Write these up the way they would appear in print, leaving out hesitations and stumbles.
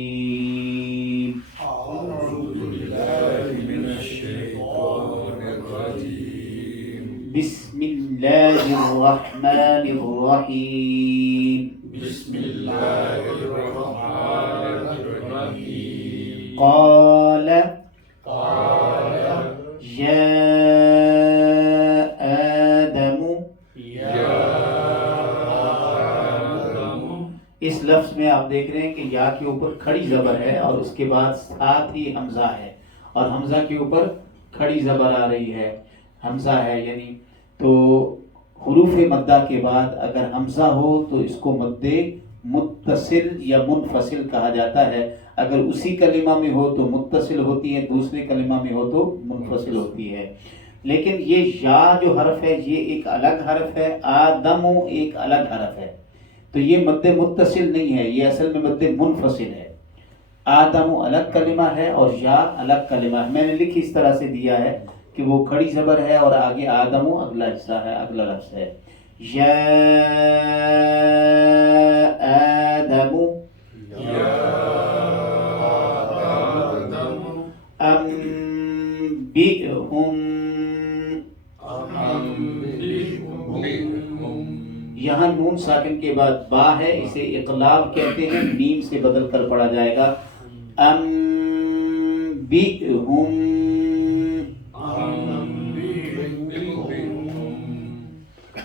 أعوذ بالله من الشيطان الرجيم بسم الله الرحمن الرحيم بسم الله الرحمن الرحيم قال يا آدم يا آدم اس لفظ میں آپ دیکھ رہے ہیں کہ یا کے اوپر کھڑی زبر ہے اور اس کے بعد ساتھ ہی حمزہ ہے اور حمزہ کے اوپر کھڑی زبر آ رہی ہے، حمزہ ہے یعنی تو حروف مدہ کے بعد اگر حمزہ ہو تو اس کو مد متصل یا منفصل کہا جاتا ہے، اگر اسی کلمہ میں ہو تو متصل ہوتی ہے، دوسرے کلمہ میں ہو تو منفصل ہوتی ہے۔ لیکن یہ یا جو حرف ہے یہ ایک الگ حرف ہے، آدم ایک الگ حرف ہے، تو یہ مد متصل نہیں ہے، یہ اصل میں مد منفصل ہے۔ آدم الگ کلمہ ہے اور یا الگ کلمہ ہے۔ میں نے لکھ اس طرح سے دیا ہے کہ وہ کھڑی زبر ہے اور آگے آدم اگلا حصہ ہے، اگلا لفظ ہے۔ یا آدم يا آدم انبئهم، أنبئهم یہاں نون ساکن کے بعد با ہے، اسے اقلاب کہتے ہیں، میم سے بدل کر پڑھا جائے گا انبئهم۔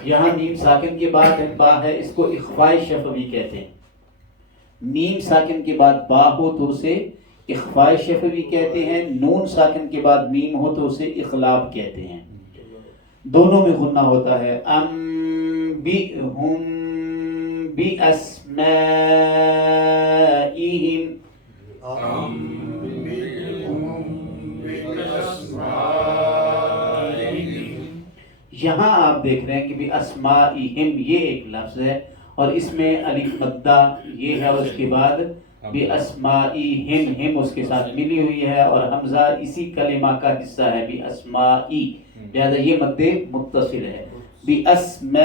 یہاں میم ساکن کے بعد با ہے، اس کو اخفاء شفوی کہتے ہیں۔ میم ساکن کے بعد با ہو تو اسے اخفاء شفوی کہتے ہیں، نون ساکن کے بعد میم ہو تو اسے اقلاب کہتے ہیں۔ دونوں میں غنہ ہوتا ہے۔ انبئهم باسمائهم، یہاں آپ دیکھ رہے ہیں کہ بھی اسمائہم یہ ایک لفظ ہے اور اس میں الف مدہ یہ ہے اور اس کے بعد بھی اسمائہم، ہم اس کے ساتھ ملی ہوئی ہے اور حمزہ اسی کلمہ کا حصہ ہے بھی اسمائی، لہذا یہ مد متصل ہے۔ بھی اسمائہم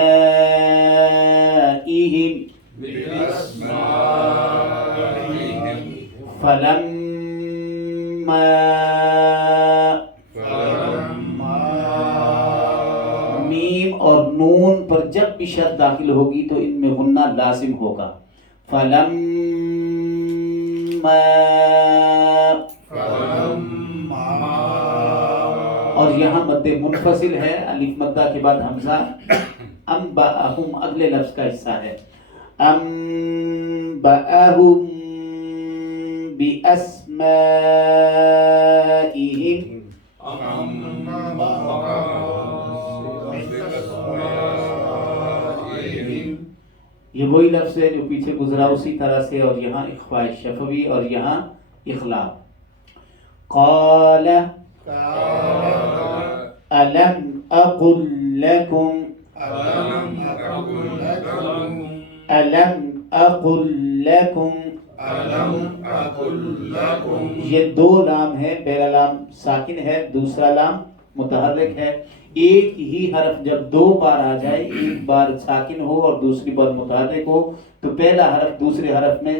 فلما، میم اور نون پر جب بھی شد داخل ہوگی تو ان میں غنہ لازم ہوگا۔ فلما، اور یہاں مد منفصل ہے، الف مدہ کے بعد حمزہ، انبأہم اگلے لفظ کا حصہ ہے۔ انبأہم باسمائہم، یہ وہی لفظ ہے جو پیچھے گزرا اسی طرح سے، اور یہاں اخفاء شفوی اور یہاں اخلاق۔ قال ألم أقل لكم، ألم أقل لكم، یہ دو لام ہے، پہلا لام ساکن ہے، دوسرا لام متحرک ہے۔ ایک ہی حرف جب دو بار آ جائے، ایک بار ساکن ہو اور دوسری بار متحرک ہو تو پہلا حرف دوسرے حرف میں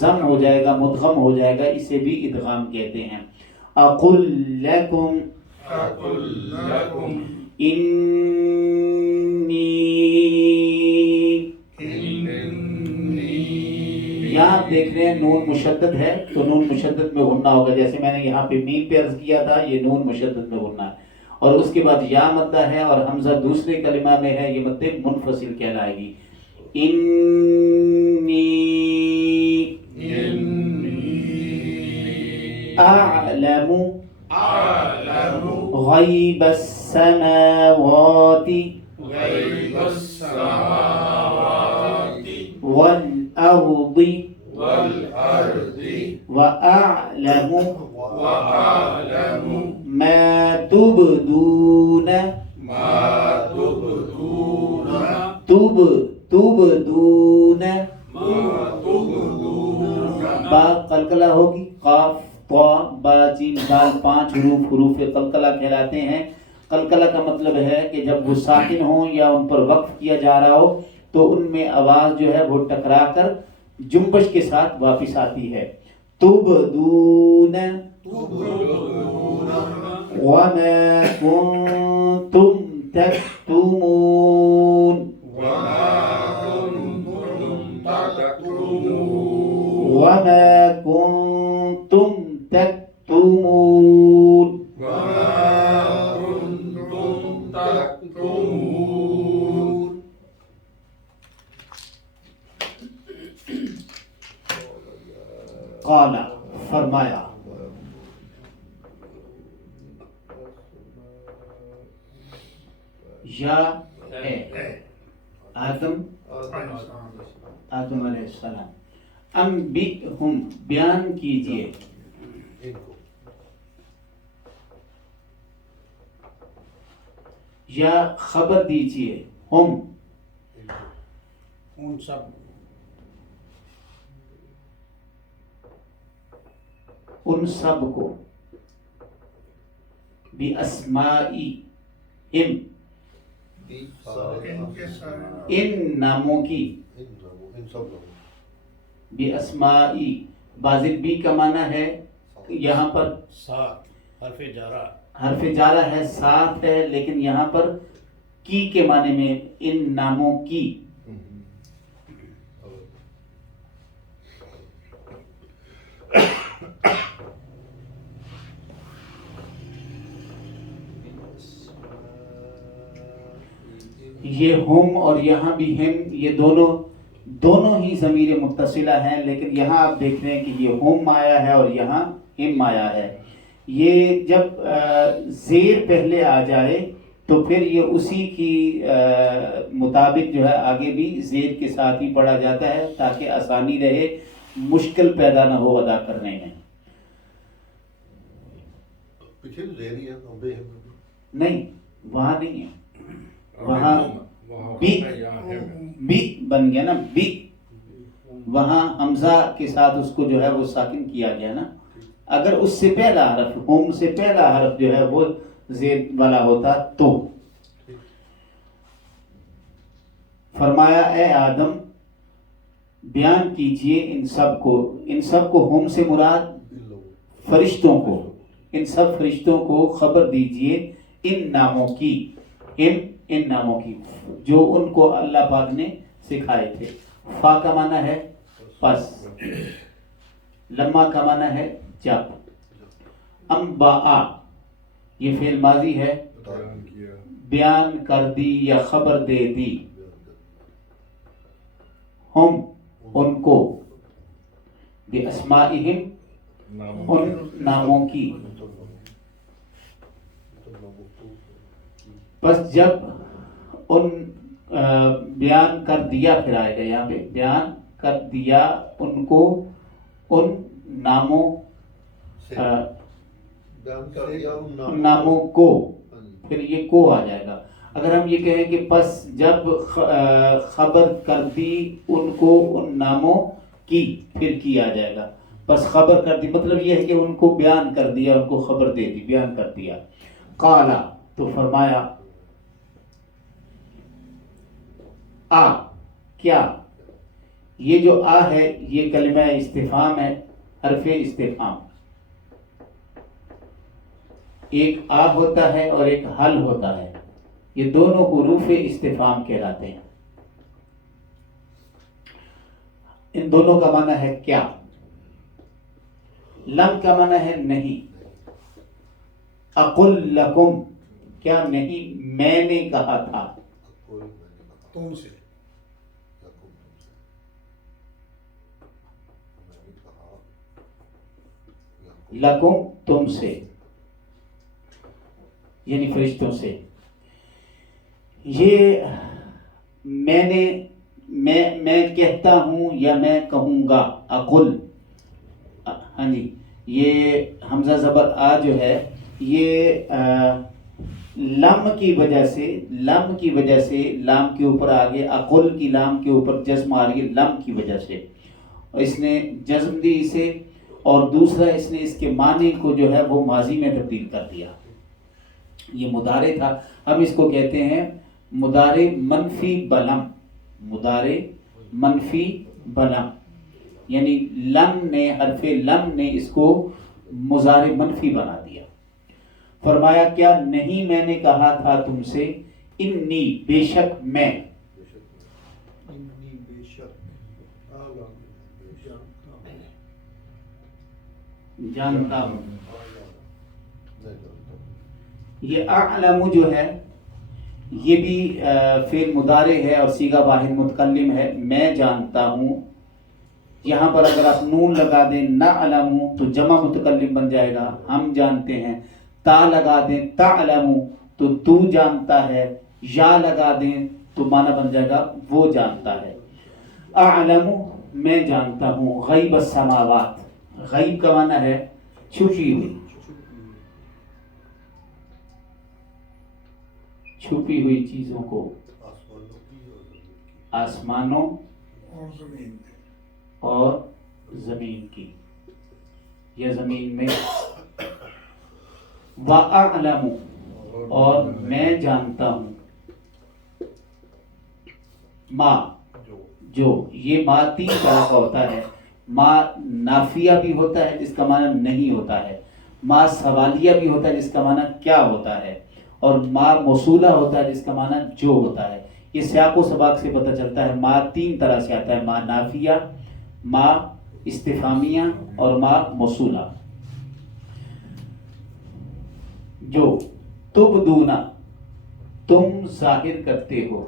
ضم ہو جائے گا، مدغم ہو جائے گا، اسے بھی ادغام کہتے ہیں۔ اقل لکم، انی، یہاں آپ دیکھ رہے ہیں نون مشدد ہے تو نون مشدد میں غنہ ہوگا، جیسے میں نے یہاں پہ میم پہ عرض کیا تھا، یہ نون مشدد میں غنہ ہے، اور اس کے بعد یا مدہ ہے اور حمزہ دوسرے کلمہ میں ہے، یہ مد منفصل کہلائے گی۔ انی اعلم غیب السماوات والأرض وأعلم ما تبدون، تبدون، با قلقلہ ہوگی، قاف طا با جیم دال، 5 حروف قلقلہ کہلاتے ہیں۔ قلقلہ کا مطلب ہے کہ جب وہ ساکن ہوں یا ان پر وقف کیا جا رہا ہو تو ان میں آواز جو ہے وہ ٹکرا کر جنبش کے ساتھ واپس آتی ہے۔ تبدون تبدون وما كنتم تكتمون وما كنتم تكتمون وما كنتم تكتمون وما كنتم تكتمون قال فرمایا یا ہے آدم علیہ السلام انبئہم بیان کیجئے یا خبر دیجئے ہم ان سب ان سب کو بِأَسْمَائِهِمْ ان ناموں کی بِأَسْمَائِ بازد بی کا معنی ہے یہاں پر ساتھ حرف جارہ حرف جارہ ہے ساتھ ہے لیکن یہاں پر کی کے معنی میں ان ناموں کی یہ ہم اور یہاں بھی ہم یہ دونوں ہی ضمیر متصلہ ہیں لیکن یہاں آپ دیکھ رہے ہیں کہ یہ ہم آیا ہے اور یہاں ہم آیا ہے یہ جب زیر پہلے آ جائے تو پھر یہ اسی کی مطابق جو ہے آگے بھی زیر کے ساتھ ہی پڑھا جاتا ہے تاکہ آسانی رہے مشکل پیدا نہ ہو ادا کرنے میں نہیں وہاں نہیں ہے وہاں بی بن گیا نا بی وہاں حمزہ کے ساتھ اس کو جو ہے وہ ساکن کیا گیا نا اگر اس سے پہلا حرف ہوم سے پہلا حرف جو ہے وہ زیر والا ہوتا تو فرمایا اے آدم بیان کیجئے ان سب کو ہوم سے مراد فرشتوں کو ان سب فرشتوں کو خبر دیجئے ان ناموں کی ان ناموں کی جو ان کو اللہ پاک نے سکھائے تھے فا کا معنی ہے پس لما کا معنی ہے جب انباء یہ فعل ماضی ہے بیان کر دی یا خبر دے دی ہم ان کو بِأَسْمَائِهِمْ ان ناموں کی بس جب ان بیان کر دیا پھر آئے گا یہاں پہ بیان کر دیا ان کو ان ناموں ناموں کو پھر یہ کو آ جائے گا اگر ہم یہ کہیں کہ پس جب خبر کر دی ان کو ان ناموں کی پھر کی آ جائے گا بس خبر کر دی مطلب یہ ہے کہ ان کو بیان کر دیا ان کو خبر دے دی بیان کر دیا قالا تو فرمایا آ کیا یہ جو آ ہے یہ کلمہ استفہام ہے حرف استفہام ایک آ ہوتا ہے اور ایک حل ہوتا ہے یہ دونوں حروف استفہام کہلاتے ہیں ان دونوں کا معنی ہے کیا لم کا معنی ہے نہیں اقل لکم کیا نہیں میں نے کہا تھا تم سے لکم تم سے یعنی فرشتوں سے یہ میں کہتا ہوں یا میں کہوں گا اقل ہاں جی یہ حمزہ زبر آ جو ہے یہ لم کی وجہ سے لام کے اوپر آگے اقل کی لام کے اوپر جزم آ رہی ہے لم کی وجہ سے اور اس نے جزم دی اسے اور دوسرا اس نے اس کے معنی کو جو ہے وہ ماضی میں تبدیل کر دیا یہ مضارع تھا ہم اس کو کہتے ہیں مضارع منفی بلم یعنی لم نے حرف لم نے اس کو مضارع منفی بنا دیا. فرمایا کیا نہیں میں نے کہا تھا تم سے انی بے شک میں انی بے شک اعلم جانتا ہوں. یہ اعلم جو ہے یہ بھی فعل مضارع ہے اور صیغہ واحد متکلم ہے. میں جانتا ہوں. یہاں پر اگر آپ نون لگا دیں نعلم تو جمع متکلم بن جائے گا ہم جانتے ہیں. تا لگا دیں تعلم تو تو جانتا ہے. یا لگا دیں تو معنی بن جائے گا وہ جانتا ہے. اعلم میں جانتا ہوں. غیب السماوات غیب کا معنی ہے چھپی ہوئی چھپی ہوئی چیزوں کو آسمانوں اور زمین اور زمین کی یا زمین میں. وَأَعْلَمُ اور میں جانتا ہوں. ما جو یہ ما تین طرح کا ہوتا ہے. ما نافیہ بھی ہوتا ہے جس کا معنی نہیں ہوتا ہے. ما سوالیہ بھی ہوتا ہے جس کا معنی کیا ہوتا ہے. اور ما موصولہ ہوتا ہے جس کا معنی جو ہوتا ہے. یہ سیاق و سباق سے پتہ چلتا ہے. ما تین طرح سے آتا ہے. ما نافیہ, ما استفہامیہ اور ما موصولہ. جو تبدون تم ظاہر کرتے ہو.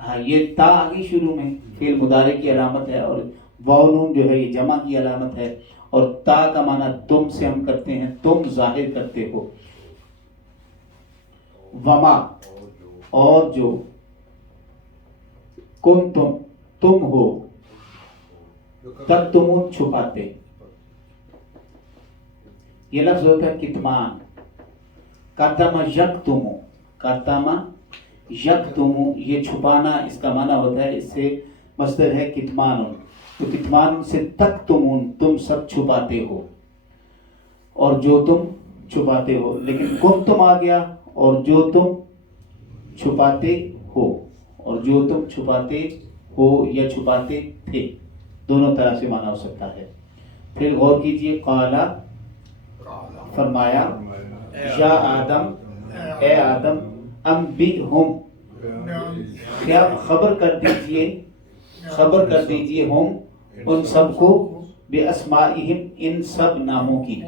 ہاں یہ تا آگے شروع میں فعل مضارع کی علامت ہے اور واو نون جو ہے یہ جمع کی علامت ہے. اور تا کا معنی تم سے ہم کرتے ہیں تم ظاہر کرتے ہو. وما اور جو کن تم ہو تب تم چھپاتے. یہ لفظ ہوتا ہے کتمان. کتم یکتم کتم یکتم یہ چھپانا اس کا معنی ہوتا ہے. اس سے مصدر ہے کتمان. تو کتمان سے تکتمون تم سب چھپاتے ہو اور جو تم چھپاتے ہو. لیکن کنتم آ گیا اور جو تم چھپاتے ہو اور جو تم چھپاتے ہو یا چھپاتے تھے دونوں طرح سے معنی ہو سکتا ہے. پھر غور کیجئے. قالا فرمایا یا آدم اے آدم انبئہم کیا خبر کر دیجئے ہم ان سب کو باسمائہم ان سب ناموں کی.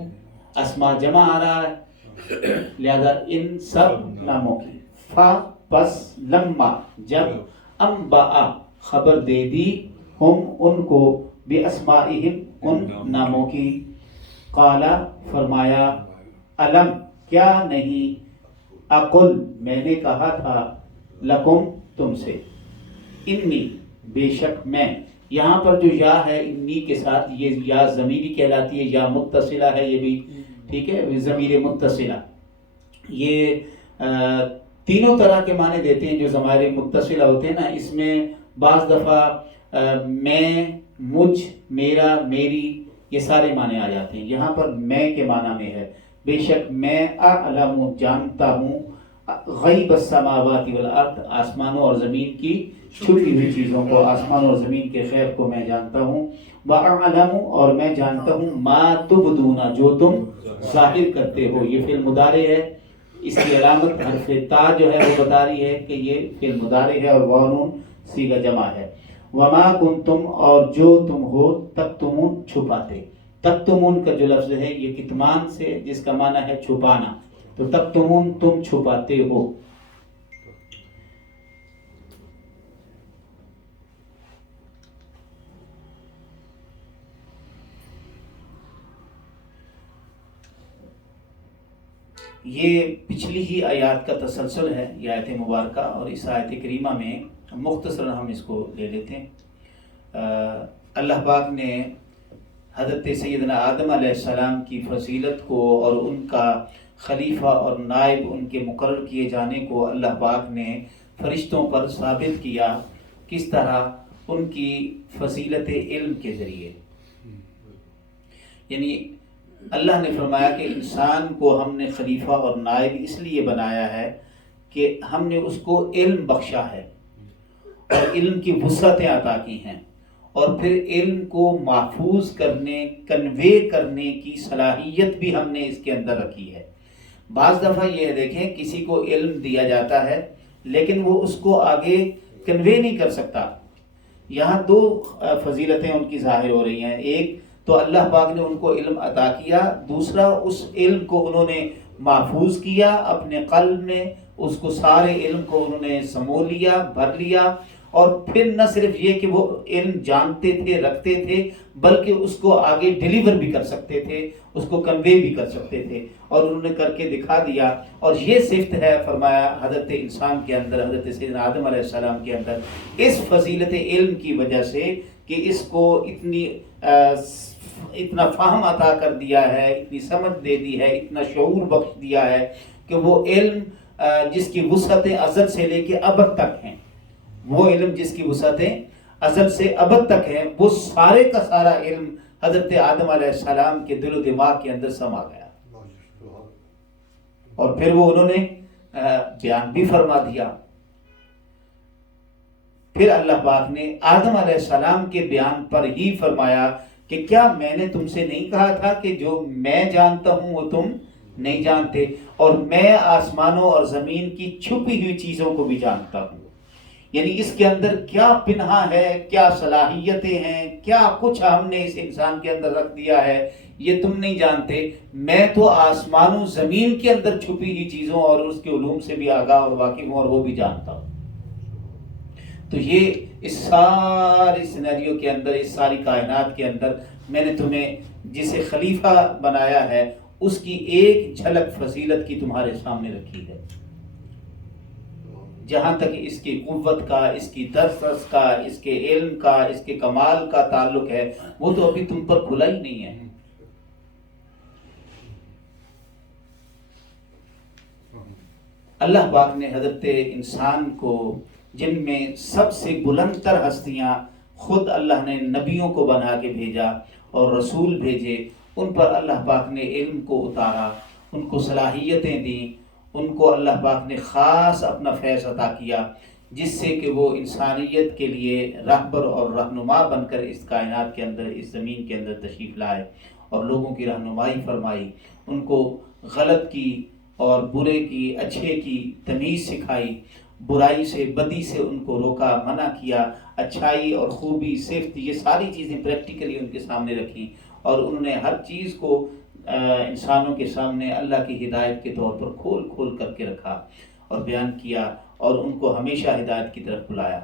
اسماء جمع آ رہا ہے لہذا ان سب ناموں کی. فا پس لما جب انبأ خبر دے دی ہم ان کو باسمائہم ان ناموں کی. قالا فرمایا علم کیا نہیں اقل میں نے کہا تھا لکم تم سے انی بے شک میں. یہاں پر جو یا ہے انی کے ساتھ یہ یا ضمیری کہلاتی ہے. یا متصلہ ہے یہ بھی ٹھیک ہے ضمیر متصلہ. یہ تینوں طرح کے معنی دیتے ہیں جو ضمائر متصلہ ہوتے ہیں نا. اس میں بعض دفعہ میں مجھ میرا میری یہ سارے معنی آ جاتے ہیں. یہاں پر میں کے معنی میں ہے بے شک میں اعلم جانتا ہوں غیب السماوات والارض آسمانوں اور زمین کی چھپی ہوئی چیزوں کو. آسمانوں اور زمین کے غیب کو میں جانتا ہوں. واعلم اور میں جانتا ہوں ما تبدون جو تم ظاہر کرتے ہو. یہ فعل مضارع ہے. اس کی علامت حرف تا جو ہے وہ بتا رہی ہے کہ یہ فعل مضارع ہے اور واو نون صیغہ جمع ہے. وما کنتم اور جو تم ہو تکتمون چھپاتے. تکتمون کا جو لفظ ہے یہ کتمان سے جس کا معنی ہے چھپانا. تو تکتمون تم چھپاتے ہو. یہ پچھلی ہی آیات کا تسلسل ہے یہ آیت مبارکہ اور اس آیت کریمہ میں مختصراً ہم اس کو لے لیتے ہیں. اللہ پاک نے حضرت سیدنا آدم علیہ السلام کی فضیلت کو اور ان کا خلیفہ اور نائب ان کے مقرر کیے جانے کو اللہ پاک نے فرشتوں پر ثابت کیا. کس طرح؟ ان کی فضیلت علم کے ذریعے. یعنی اللہ نے فرمایا کہ انسان کو ہم نے خلیفہ اور نائب اس لیے بنایا ہے کہ ہم نے اس کو علم بخشا ہے اور علم کی وسعتیں عطا کی ہیں، اور پھر علم کو محفوظ کرنے، کنوے کرنے کی صلاحیت بھی ہم نے اس کے اندر رکھی ہے۔ بعض دفعہ یہ دیکھیں کسی کو علم دیا جاتا ہے لیکن وہ اس کو آگے کنوے نہیں کر سکتا۔ یہاں دو فضیلتیں ان کی ظاہر ہو رہی ہیں، ایک تو اللہ پاک نے ان کو علم عطا کیا، دوسرا اس علم کو انہوں نے محفوظ کیا اپنے قلب میں، اس کو سارے علم کو انہوں نے سمو لیا، بھر لیا، اور پھر نہ صرف یہ کہ وہ علم جانتے تھے، رکھتے تھے، بلکہ اس کو آگے ڈیلیور بھی کر سکتے تھے، اس کو کنوے بھی کر سکتے تھے، اور انہوں نے کر کے دکھا دیا۔ اور یہ صفت ہے فرمایا حضرت انسان کے اندر، حضرت سیدنا آدم علیہ السلام کے اندر، اس فضیلت علم کی وجہ سے کہ اس کو اتنا فہم عطا کر دیا ہے، اتنی سمجھ دے دی ہے، اتنا شعور بخش دیا ہے کہ وہ علم جس کی وسعتیں ازل سے لے کے ابد تک ہیں، وہ علم جس کی وسعتیں ازل سے ابد تک ہیں، وہ سارے کا سارا علم حضرت آدم علیہ السلام کے دل و دماغ کے اندر سما گیا، اور پھر وہ انہوں نے بیان بھی فرما دیا۔ پھر اللہ پاک نے آدم علیہ السلام کے بیان پر ہی فرمایا کہ کیا میں نے تم سے نہیں کہا تھا کہ جو میں جانتا ہوں وہ تم نہیں جانتے، اور میں آسمانوں اور زمین کی چھپی ہوئی چیزوں کو بھی جانتا ہوں۔ یعنی اس کے اندر کیا پنہا ہے، کیا صلاحیتیں ہیں، کیا کچھ ہم نے اس انسان کے اندر رکھ دیا ہے، یہ تم نہیں جانتے۔ میں تو آسمانوں زمین کے اندر چھپی ہوئی چیزوں اور اس کے علوم سے بھی آگاہ اور واقف ہوں، اور وہ بھی جانتا ہوں۔ تو یہ اس ساری سینیریو کے اندر، اس ساری کائنات کے اندر میں نے تمہیں جسے خلیفہ بنایا ہے، اس کی ایک جھلک فضیلت کی تمہارے سامنے رکھی ہے۔ جہاں تک اس کی قوت کا، اس کی درس کا، اس کے علم کا، اس کے کمال کا تعلق ہے، وہ تو ابھی تم پر کھلا ہی نہیں ہے۔ اللہ پاک نے حضرت انسان کو، جن میں سب سے بلند تر ہستیاں خود اللہ نے نبیوں کو بنا کے بھیجا اور رسول بھیجے، ان پر اللہ پاک نے علم کو اتارا، ان کو صلاحیتیں دیں، ان کو اللہ پاک نے خاص اپنا فیض عطا کیا، جس سے کہ وہ انسانیت کے لیے رہبر اور رہنما بن کر اس کائنات کے اندر، اس زمین کے اندر تشریف لائے اور لوگوں کی رہنمائی فرمائی، ان کو غلط کی اور برے کی، اچھے کی تمیز سکھائی، برائی سے، بدی سے ان کو روکا، منع کیا، اچھائی اور خوبی، صفت، یہ ساری چیزیں پریکٹیکلی ان کے سامنے رکھیں، اور انہوں نے ہر چیز کو انسانوں کے سامنے اللہ کی ہدایت کے طور پر کھول کھول کر کے رکھا اور بیان کیا، اور ان کو ہمیشہ ہدایت کی طرف بلایا۔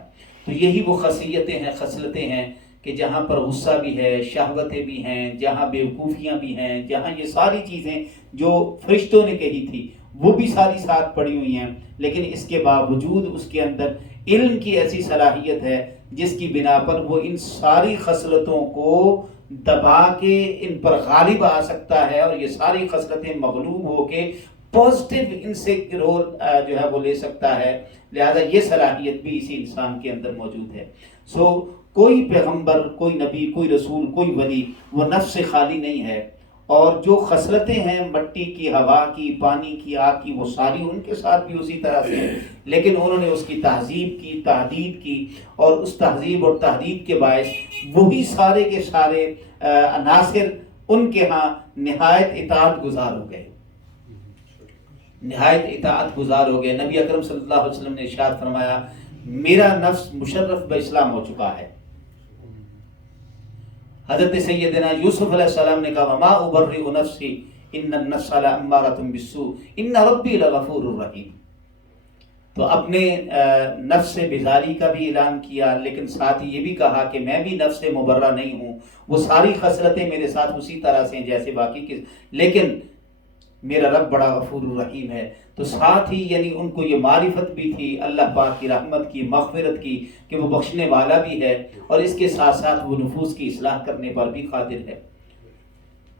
تو یہی وہ خاصیتیں ہیں، خصلتیں ہیں کہ جہاں پر غصہ بھی ہے، شہوتیں بھی ہیں، جہاں بیوقوفیاں بھی ہیں، جہاں یہ ساری چیزیں جو فرشتوں نے کہی تھی وہ بھی ساری ساتھ پڑی ہوئی ہیں، لیکن اس کے باوجود اس کے اندر علم کی ایسی صلاحیت ہے جس کی بنا پر وہ ان ساری خصلتوں کو دبا کے ان پر غالب آ سکتا ہے، اور یہ ساری خصلتیں مغلوب ہو کے پازیٹیو ان سے رول جو ہے وہ لے سکتا ہے۔ لہذا یہ صلاحیت بھی اسی انسان کے اندر موجود ہے۔ کوئی پیغمبر، کوئی نبی، کوئی رسول، کوئی ولی وہ نفس سے خالی نہیں ہے، اور جو خصلتیں ہیں مٹی کی، ہوا کی، پانی کی، آگ کی، وہ ساری ان کے ساتھ بھی اسی طرح سے ہیں، لیکن انہوں نے اس کی تہذیب کی، تحدید کی، اور اس تہذیب اور تحدید کے باعث وہی سارے کے سارے عناصر ان کے ہاں نہایت اطاعت گزار ہو گئے، نہایت اطاعت گزار ہو گئے۔ نبی اکرم صلی اللہ علیہ وسلم نے ارشاد فرمایا، میرا نفس مشرف باسلام ہو چکا ہے۔ حضرت سیدنا یوسف علیہ السلام نے کہا، وما ابرئ نفسی ان النفس لامارۃ بالسوء ان ربی لغفور الرحیم۔ تو اپنے نفس سے بیزاری کا بھی اعلان کیا، لیکن ساتھ ہی یہ بھی کہا کہ میں بھی نفس سے مبرہ نہیں ہوں، وہ ساری خصلتیں میرے ساتھ اسی طرح سے ہیں جیسے باقی کے، لیکن میرا رب بڑا غفور الرحیم ہے۔ تو ساتھ ہی یعنی ان کو یہ معرفت بھی تھی اللہ پاک کی رحمت کی، مغفرت کی، کہ وہ بخشنے والا بھی ہے، اور اس کے ساتھ ساتھ وہ نفوس کی اصلاح کرنے پر بھی قادر ہے۔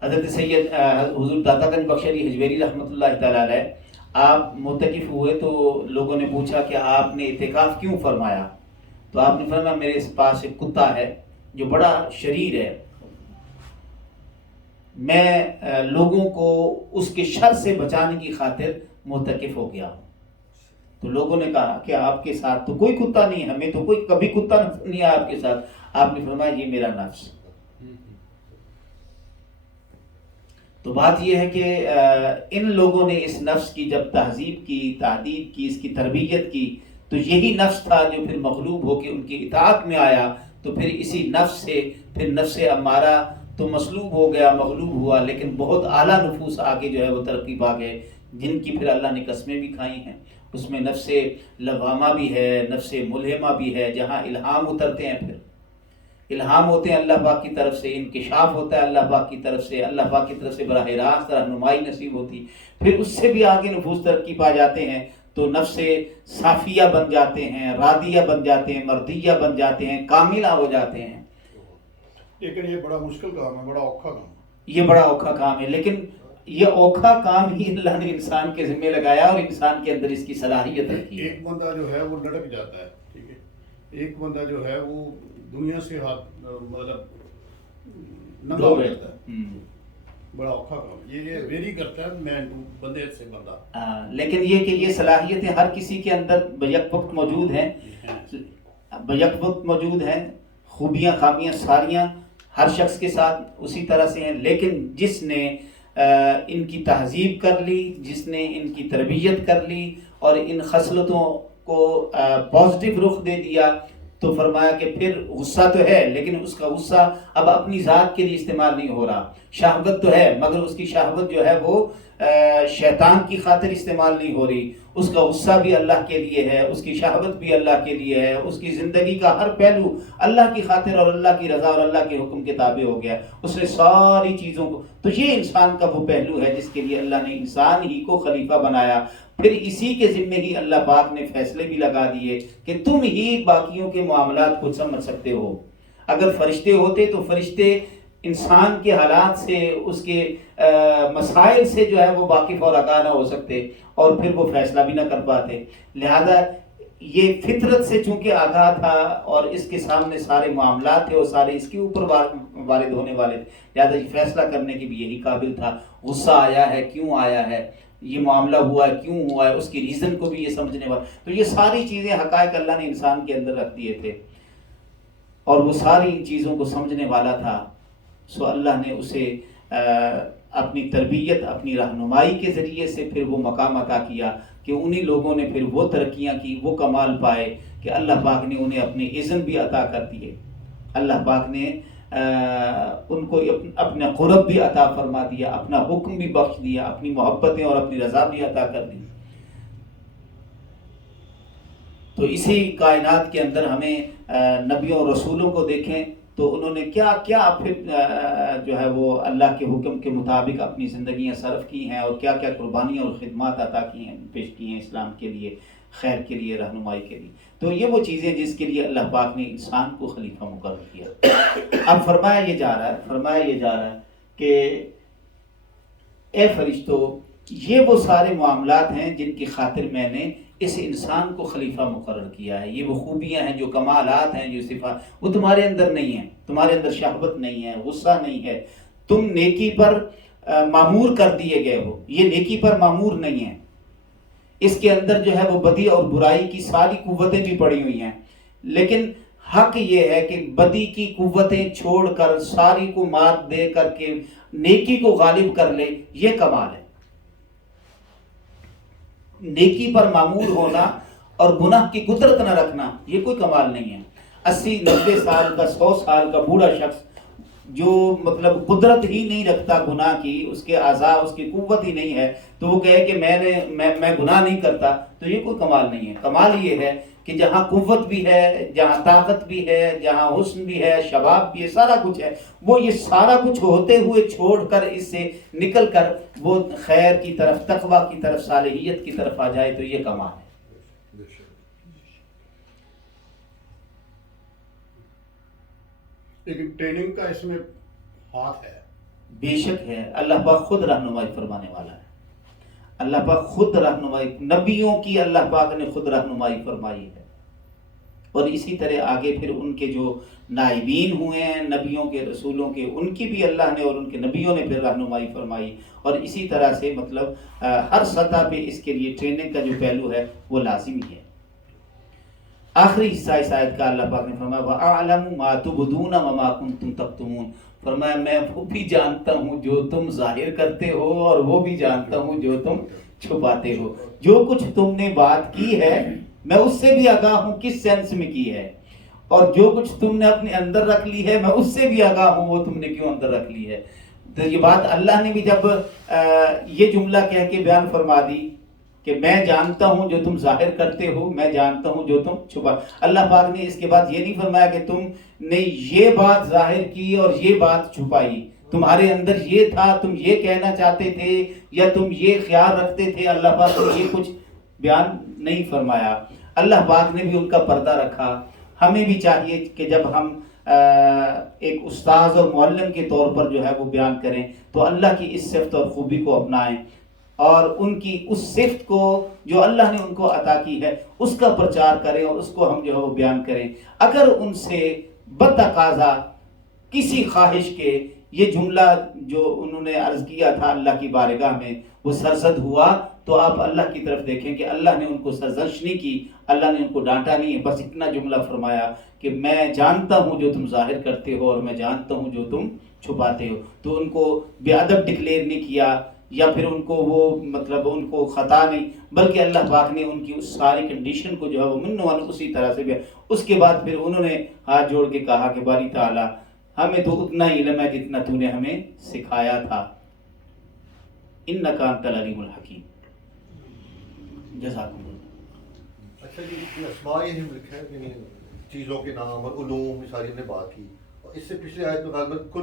حضرت سید حضور داتا گنج بخش علی حجویری رحمۃ اللہ تعالی علیہ، آپ معتکف ہوئے تو لوگوں نے پوچھا کہ آپ نے اعتکاف کیوں فرمایا؟ تو آپ نے فرمایا، میرے پاس ایک کتا ہے جو بڑا شریر ہے، میں لوگوں کو اس کے شر سے بچانے کی خاطر معتکف ہو گیا ہوں۔ تو لوگوں نے کہا کہ آپ کے ساتھ تو کوئی کتا نہیں ہے، ہمیں تو کوئی کبھی کتا نہیں ہے آپ کے ساتھ. آپ نے فرمایا یہ میرا نفس. تو بات یہ ہے کہ ان لوگوں نے اس نفس کی جب تہذیب کی، تعدیب کی، اس کی تربیت کی، تو یہی نفس تھا جو پھر مغلوب ہو کے ان کی اطاعت میں آیا. تو پھر اسی نفس سے پھر نفس امارہ تو مسلوب ہو گیا، مغلوب ہوا، لیکن بہت اعلیٰ نفوس آگے جو ہے وہ ترقی پا گئے، جن کی پھر اللہ نے قسمیں بھی کھائی ہیں. اس میں نفس لوامہ بھی ہے، نفس ملہمہ بھی ہے، جہاں الہام اترتے ہیں، پھر الہام ہوتے ہیں اللہ پاک کی طرف سے، انکشاف ہوتا ہے اللہ پاک کی طرف سے، اللہ پاک کی طرف سے براہ راست رہنمائی نصیب ہوتی. پھر اس سے بھی آگے نفوس ترقی پا جاتے ہیں تو نفس صافیہ بن جاتے ہیں، راضیہ بن جاتے ہیں، مردیہ بن جاتے ہیں، کاملہ ہو جاتے ہیں. لیکن یہ بڑا مشکل کام ہے، بڑا اوکھا کام ہے. یہ بڑا اوکھا کام ہے، لیکن یہ اوکھا کام ہی اللہ نے انسان کے ذمہ لگایا اور انسان کے اندر اس کی صلاحیت رکھی ہے. ایک بندہ جو ہے وہ لڑک جاتا ہے، ٹھیک ہے، ایک بندہ جو ہے وہ دنیا سے مطلب ننگا ہو جاتا ہے. بڑا اوکھا کام، یہ ویری کرتا ہے مین ٹو بندے سے بندہ. لیکن یہ کہ یہ صلاحیتیں ہر کسی کے اندر بیک وقت موجود ہیں، بیک وقت موجود ہیں. خوبیاں خامیاں ساریاں ہر شخص کے ساتھ اسی طرح سے ہیں، لیکن جس نے ان کی تہذیب کر لی، جس نے ان کی تربیت کر لی اور ان خصلتوں کو پازیٹیو رخ دے دیا، تو فرمایا کہ پھر غصہ تو ہے لیکن اس کا غصہ اب اپنی ذات کے لیے استعمال نہیں ہو رہا. شہوت تو ہے مگر اس کی شہوت جو ہے وہ شیطان کی خاطر استعمال نہیں ہو رہی. اس کا غصہ بھی اللہ کے لیے ہے، اس کی شہوت بھی اللہ کے لیے ہے، اس کی زندگی کا ہر پہلو اللہ کی خاطر اور اللہ کی رضا اور اللہ کے حکم کے تابع ہو گیا. اس نے ساری چیزوں کو، تو یہ انسان کا وہ پہلو ہے جس کے لیے اللہ نے انسان ہی کو خلیفہ بنایا. پھر اسی کے ذمے ہی اللہ پاک نے فیصلے بھی لگا دیے کہ تم ہی باقیوں کے معاملات کو سمجھ سکتے ہو. اگر فرشتے ہوتے تو فرشتے انسان کے حالات سے، اس کے مسائل سے جو ہے وہ واقف اور آگاہ نہ ہو سکتے اور پھر وہ فیصلہ بھی نہ کر پاتے. لہذا یہ فطرت سے چونکہ آگاہ تھا اور اس کے سامنے سارے معاملات تھے اور سارے اس کے اوپر وارد ہونے والے تھے، لہذا یہ فیصلہ کرنے کی بھی یہی قابل تھا. غصہ آیا ہے، کیوں آیا ہے، یہ معاملہ ہوا ہے، کیوں ہوا ہے، اس کی ریزن کو بھی یہ سمجھنے والا. تو یہ ساری چیزیں حقائق اللہ نے انسان کے اندر رکھ دیے تھے اور وہ ساری ان چیزوں کو سمجھنے والا تھا. سو اللہ نے اسے اپنی تربیت، اپنی رہنمائی کے ذریعے سے پھر وہ مقام عطا کیا کہ انہی لوگوں نے پھر وہ ترقیاں کی، وہ کمال پائے کہ اللہ پاک نے انہیں اپنے اذن بھی عطا کر دیے. اللہ پاک نے ان کو اپنا قرب بھی عطا فرما دیا، اپنا حکم بھی بخش دیا، اپنی محبتیں اور اپنی رضا بھی عطا کر دی. تو اسی کائنات کے اندر ہمیں نبیوں اور رسولوں کو دیکھیں تو انہوں نے کیا کیا پھر جو ہے وہ اللہ کے حکم کے مطابق اپنی زندگیاں صرف کی ہیں اور کیا کیا قربانیاں اور خدمات عطا کی ہیں، پیش کی ہیں اسلام کے لیے، خیر کے لیے، رہنمائی کے لیے. تو یہ وہ چیزیں جس کے لیے اللہ پاک نے انسان کو خلیفہ مقرر کیا. اب فرمایا یہ جا رہا ہے کہ اے فرشتوں، یہ وہ سارے معاملات ہیں جن کی خاطر میں نے اس انسان کو خلیفہ مقرر کیا ہے. یہ وہ خوبیاں ہیں، جو کمالات ہیں، جو صفات، وہ تمہارے اندر نہیں ہیں. تمہارے اندر شہوت نہیں ہے، غصہ نہیں ہے، تم نیکی پر معمور کر دیے گئے ہو. یہ نیکی پر معمور نہیں ہے، اس کے اندر جو ہے وہ بدی اور برائی کی ساری قوتیں بھی پڑی ہوئی ہیں. لیکن حق یہ ہے کہ بدی کی قوتیں چھوڑ کر ساری کو مات دے کر کے نیکی کو غالب کر لے، یہ کمال ہے. نیکی پر معمور ہونا اور گناہ کی قدرت نہ رکھنا یہ کوئی کمال نہیں ہے. 80-90 سال کا، 100 سال کا بوڑھا شخص جو مطلب قدرت ہی نہیں رکھتا گناہ کی، اس کے اعضاء، اس کی قوت ہی نہیں ہے، تو وہ کہے کہ میں گناہ نہیں کرتا، تو یہ کوئی کمال نہیں ہے. کمال یہ ہے کہ جہاں قوت بھی ہے، جہاں طاقت بھی ہے، جہاں حسن بھی ہے، شباب بھی ہے، سارا کچھ ہے، وہ یہ سارا کچھ ہوتے ہوئے چھوڑ کر، اس سے نکل کر وہ خیر کی طرف، تقوی کی طرف، صالحیت کی طرف آ جائے، تو یہ کمال ہے. لیکن ٹریننگ کا اس میں ہاتھ ہے. بے شک ہے. اللہ پاک خود رہنمائی فرمانے والا ہے. اللہ پاک خود رہنمائی، نبیوں کی اللہ پاک نے خود رہنمائی فرمائی ہے. اور اسی طرح آگے پھر ان کے جو نائبین ہوئے ہیں نبیوں کے رسولوں کے، ان کی بھی اللہ نے اور ان کے نبیوں نے پھر رہنمائی فرمائی، اور اسی طرح سے مطلب ہر سطح پہ اس کے لیے ٹریننگ کا جو پہلو ہے وہ لازمی ہے۔ آخری حصہ اس آیت کا اللہ پاک نے فرمایا وَأَعْلَمُ مَا تُبْدُونَ وَمَا كُنْتُمْ تَكْتُمُونَ، فرمایا میں وہ بھی جانتا ہوں جو تم ظاہر کرتے ہو اور وہ بھی جانتا ہوں جو تم چھپاتے ہو۔ جو کچھ تم نے بات کی ہے میں اس سے بھی آگاہ ہوں کس سینس میں کی ہے، اور جو کچھ تم نے اپنے اندر رکھ لی ہے میں اس سے بھی آگاہ ہوں وہ تم نے کیوں اندر رکھ لی ہے۔ تو یہ بات اللہ نے بھی جب یہ جملہ کہہ کے بیان فرما دی کہ میں جانتا ہوں جو تم ظاہر کرتے ہو، میں جانتا ہوں جو تم چھپا، اللہ پاک نے اس کے بعد یہ نہیں فرمایا کہ تم نے یہ بات ظاہر کی اور یہ بات چھپائی، تمہارے اندر یہ تھا تم یہ کہنا چاہتے تھے یا تم یہ خیال رکھتے تھے، اللہ پاک نے یہ کچھ بیان نہیں فرمایا۔ اللہ پاک نے بھی ان کا پردہ رکھا۔ ہمیں بھی چاہیے کہ جب ہم ایک استاذ اور معلم کے طور پر جو ہے وہ بیان کریں تو اللہ کی اس صفت اور خوبی کو اپنائیں اور ان کی اس صفت کو جو اللہ نے ان کو عطا کی ہے اس کا پرچار کریں اور اس کو ہم جو ہے وہ بیان کریں۔ اگر ان سے بتقاضا کسی خواہش کے یہ جملہ جو انہوں نے عرض کیا تھا اللہ کی بارگاہ میں وہ سرزد ہوا تو آپ اللہ کی طرف دیکھیں کہ اللہ نے ان کو سرزنش نہیں کی، اللہ نے ان کو ڈانٹا نہیں ہے، بس اتنا جملہ فرمایا کہ میں جانتا ہوں جو تم ظاہر کرتے ہو اور میں جانتا ہوں جو تم چھپاتے ہو۔ تو ان کو بے ادب ڈکلیئر نہیں کیا یا پھر ان کو وہ مطلب ان کو خطا نہیں، بلکہ اللہ پاک نے ان کی اس ساری کنڈیشن کو جو ہے وہ منوان اسی طرح سے بھی۔ اس کے بعد پھر انہوں نے ہاتھ جوڑ کے کہا کہ باری تعالیٰ ہمیں تو اتنا ہی علم ہے جتنا تو نے ہمیں سکھایا تھا، انکا انت العلیم الحکیم۔ جزاکم اللہ۔ اچھا جی، یہ اسماء ہم لکھا ہے یعنی چیزوں کے نام اور علوم، یہ ساری ہم نے بات کی، اور اس سے پچھلے آیت میں غالباً کل